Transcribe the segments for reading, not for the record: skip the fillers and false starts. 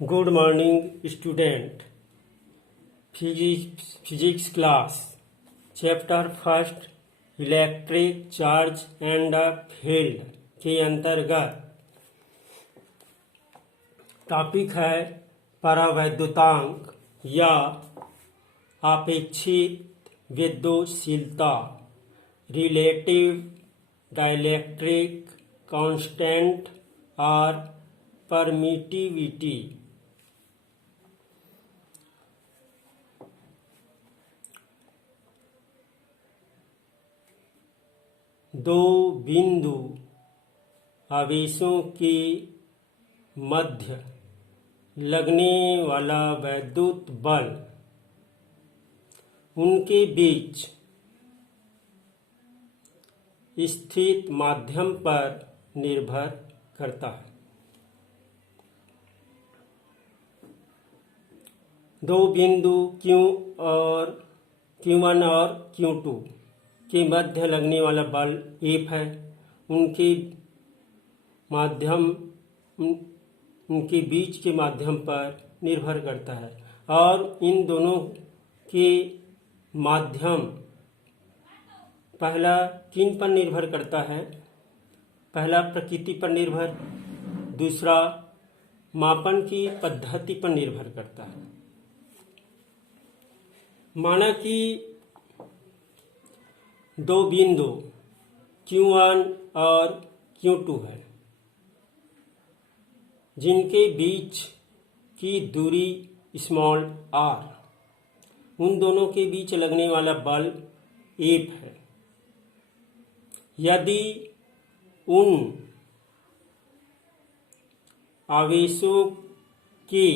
Good morning, student. Physics class. Chapter first, electric charge and field के अंतर्गत topic है परावैद्युतांक या अपेक्षित विद्युतशीलता, रिलेटिव डाइलेक्ट्रिक कांस्टेंट और परमिटिविटी। दो बिंदु आवेशों के मध्य लगने वाला वैद्युत बल उनके बीच स्थित माध्यम पर निर्भर करता है। दो बिंदु Q1 और Q2 के मध्य लगने वाला बल F है। उनके बीच के माध्यम पर निर्भर करता है और इन दोनों के माध्यम पहला किन पर निर्भर करता है? पहला प्रकृति पर निर्भर, दूसरा मापन की पद्धति पर निर्भर करता है। माना कि दो बिंदु Q1 और Q2 है जिनके बीच की दूरी स्मॉल r, उन दोनों के बीच लगने वाला बल F है। यदि उन आवेशों के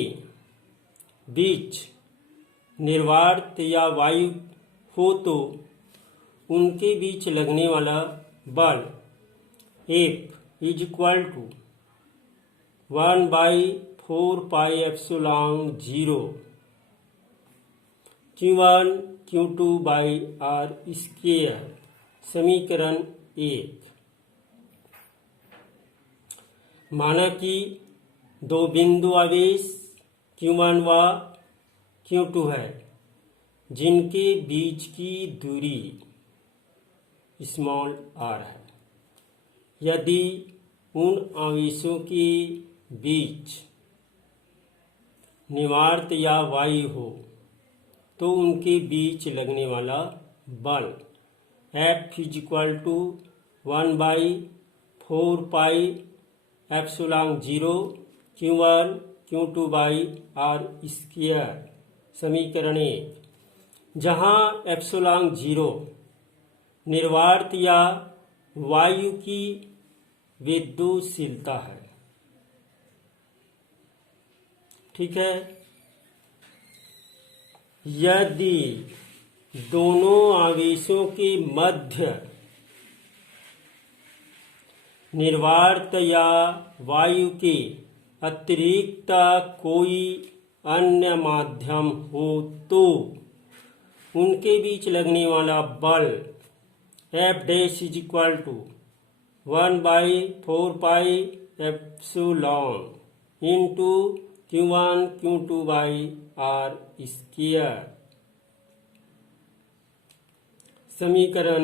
बीच निर्वात या वायु हो तो उनके बीच लगने वाला बल F is equal to 1/4πε0 Q1 Q2 by R square. समीकरण 1। माना कि दो बिंदु आवेश Q1 व Q2 है जिनके बीच की दूरी स्मॉल r है। यदि उन आवेशों के बीच निर्वात या वायु हो तो उनके बीच लगने वाला बल F is equal to 1/4πε0 Q1 Q2 by R square. समीकरण 1। जहाँ ε0 निर्वात या वायु की विद्युतशीलता है। ठीक है। यदि दोनों आवेशों के मध्य निर्वात या वायु के अतिरिक्त कोई अन्य माध्यम हो तो उनके बीच लगने वाला बल F dash is equal to 1/4πε into Q1 Q2 by R square. समीकरण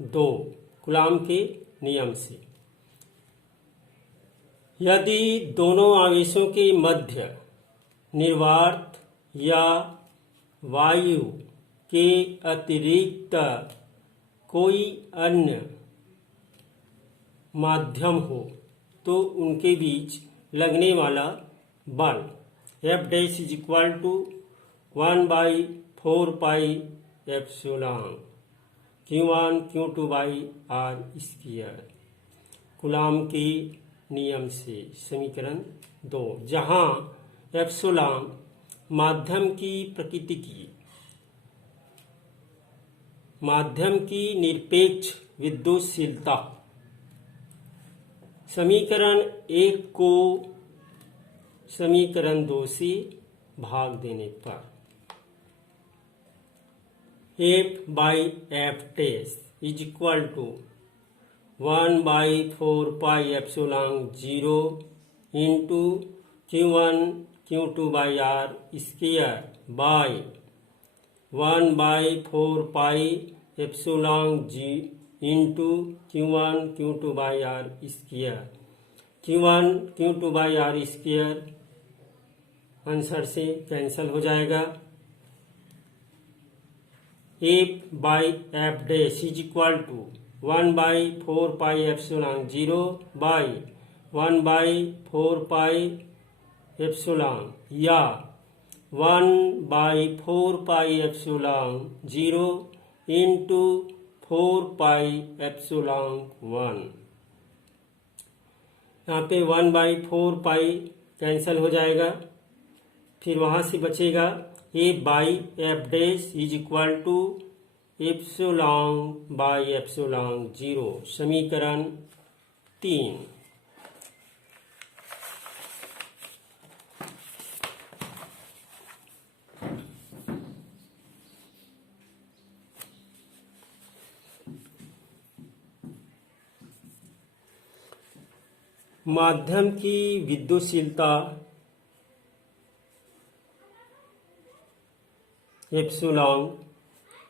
2 कूलॉम के नियम से। यदि दोनों आवेशों के मध्य निर्वात या वायु के अतिरिक्त कोई अन्य माध्यम हो तो उनके बीच लगने वाला बल F dash is equal to 1/4πε Q1 Q2 by R square. Coulomb के नियम से। समीकरण 2। जहाँ एप्सिलॉन माध्यम की प्रकृति की माध्यम की निरपेक्ष विद्युतशीलता। समीकरण 1 को समीकरण 2 से भाग देने पर F/F test is equal to 1/4πε0 into Q1 Q2 by R square by 1/4 pi epsilon G into Q1 Q2 by R square. Q1 Q2 by R square answer से कैंसिल हो जाएगा। F by F dash is equal to 1/4 pi epsilon 0 by 1/4 pi epsilon या 1/4 pi epsilon 0 into 4 pi epsilon 1। यहाँ पे 1/4 pi cancel हो जाएगा, फिर वहाँ से बचेगा A by F dash is equal to epsilon by epsilon 0। समीकरण 3। माध्यम की विद्युतशीलता एप्सिलॉन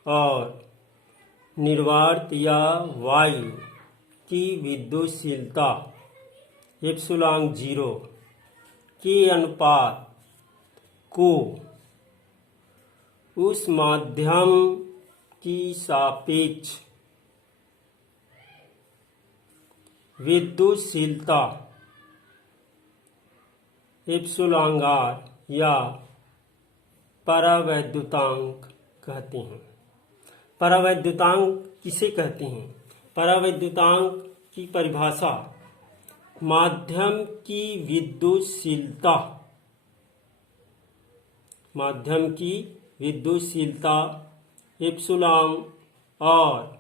और निर्वात या वायु की विद्युतशीलता एप्सिलॉन 0 के अनुपात को उस माध्यम की सापेक्ष विद्युतशीलता एप्सिलॉन आर या परावैद्युतांक कहते हैं। परावैद्युतांक किसे कहते हैं? परावैद्युतांक की परिभाषा माध्यम की विद्युतशीलता, माध्यम की विद्युतशीलता एप्सिलॉन और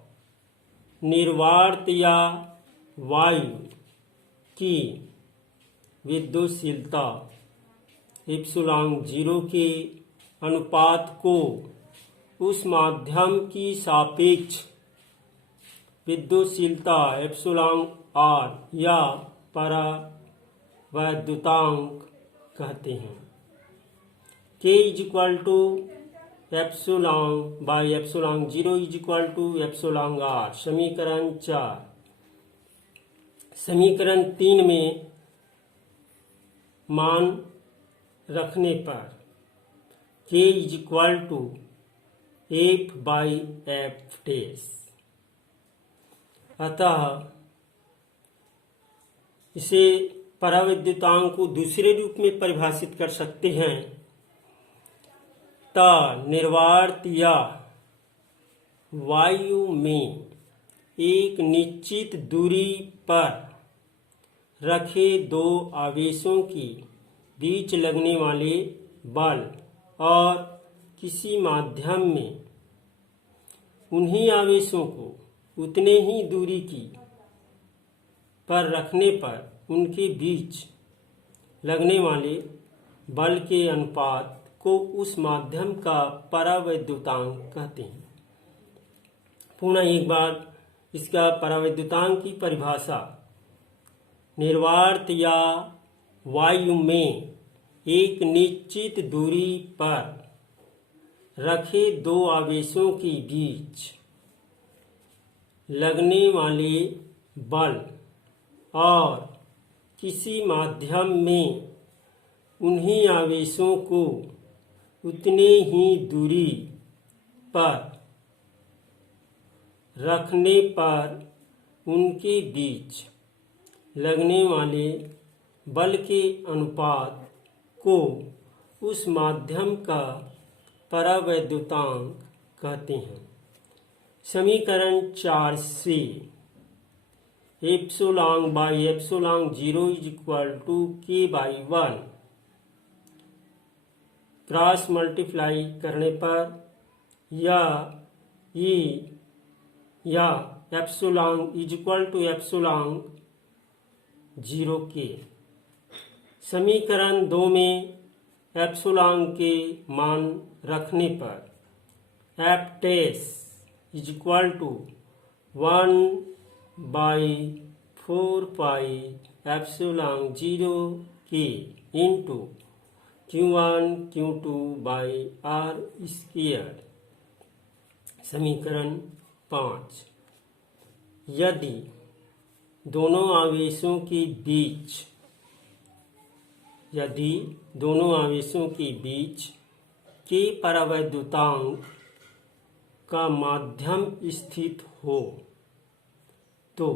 निर्वात या वायु की विद्युतशीलता एप्सिलॉन 0 के अनुपात को उस माध्यम की सापेक्ष विद्युतशीलता एप्सिलॉन आर या परावैद्युतांक कहते हैं। K is equal to epsilon by epsilon 0 is equal to epsilon R. समीकरण 4। समीकरण 3 में मान रखने पर K is equal to F by F dash, अतः इसे परावैद्युतांक को दूसरे रूप में परिभाषित कर सकते हैं। ता निर्वात या वायु में एक निश्चित दूरी पर रखे दो आवेशों की बीच लगने वाले बल और किसी माध्यम में उन्हीं आवेशों को उतने ही दूरी की पर रखने पर उनके बीच लगने वाले बल के अनुपात को उस माध्यम का परावैद्युतांक कहते हैं। पुनः एक बार इसका परावैद्युतांक की परिभाषा निर्वात या वायु में एक निश्चित दूरी पर रखे दो आवेशों के बीच लगने वाले बल और किसी माध्यम में उन्हीं आवेशों को उतने ही दूरी पर रखने पर उनके बीच लगने वाले बल के अनुपात को उस माध्यम का परावैद्युतांक कहते हैं। समीकरण 4 से epsilon by epsilon 0 is equal to K by 1 cross multiply करने पर या epsilon is equal to epsilon 0 के। समीकरण 2 में एप्सिलॉन के मान रखने पर F dash is equal to 1/4 pi epsilon 0 के into Q1 Q2 by R square. समीकरण 5। यदि दोनों आवेशों के बीच के परावैद्युतांक का माध्यम स्थित हो तो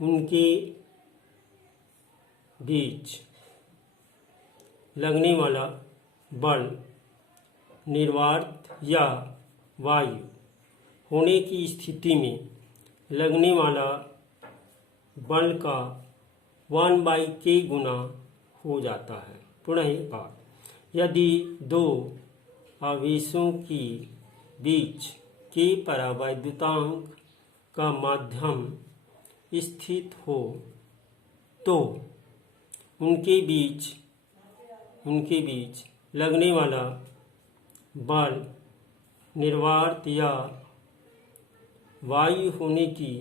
उनके बीच लगने वाला बल निर्वात या वायु होने की स्थिति में लगने वाला बल का 1/k गुना हो जाता है। पुनः एक बार, यदि दो आवेशों के बीच के परावैद्युतांक का माध्यम स्थित हो तो उनके बीच लगने वाला बल निर्वात या वायु होने की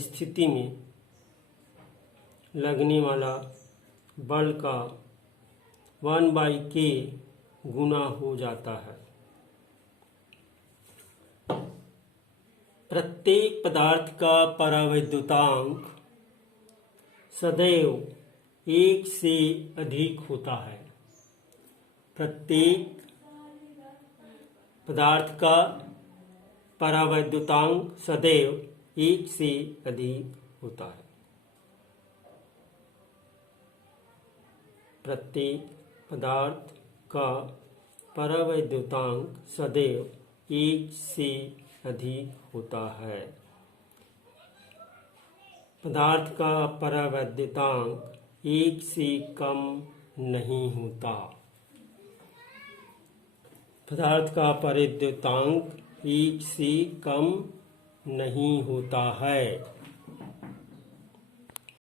स्थिति में लगने वाला बल का 1/k गुना हो जाता है। प्रत्येक पदार्थ का परावैद्युतांक सदैव 1 से अधिक होता है। प्रत्येक पदार्थ का परावैद्युतांक सदैव 1 से अधिक होता है। प्रत्येक पदार्थ का परावैद्युतांक सदैव 1 से अधिक होता है। पदार्थ का परावैद्युतांक 1 से कम नहीं होता। पदार्थ का परावैद्युतांक 1 से कम नहीं होता है।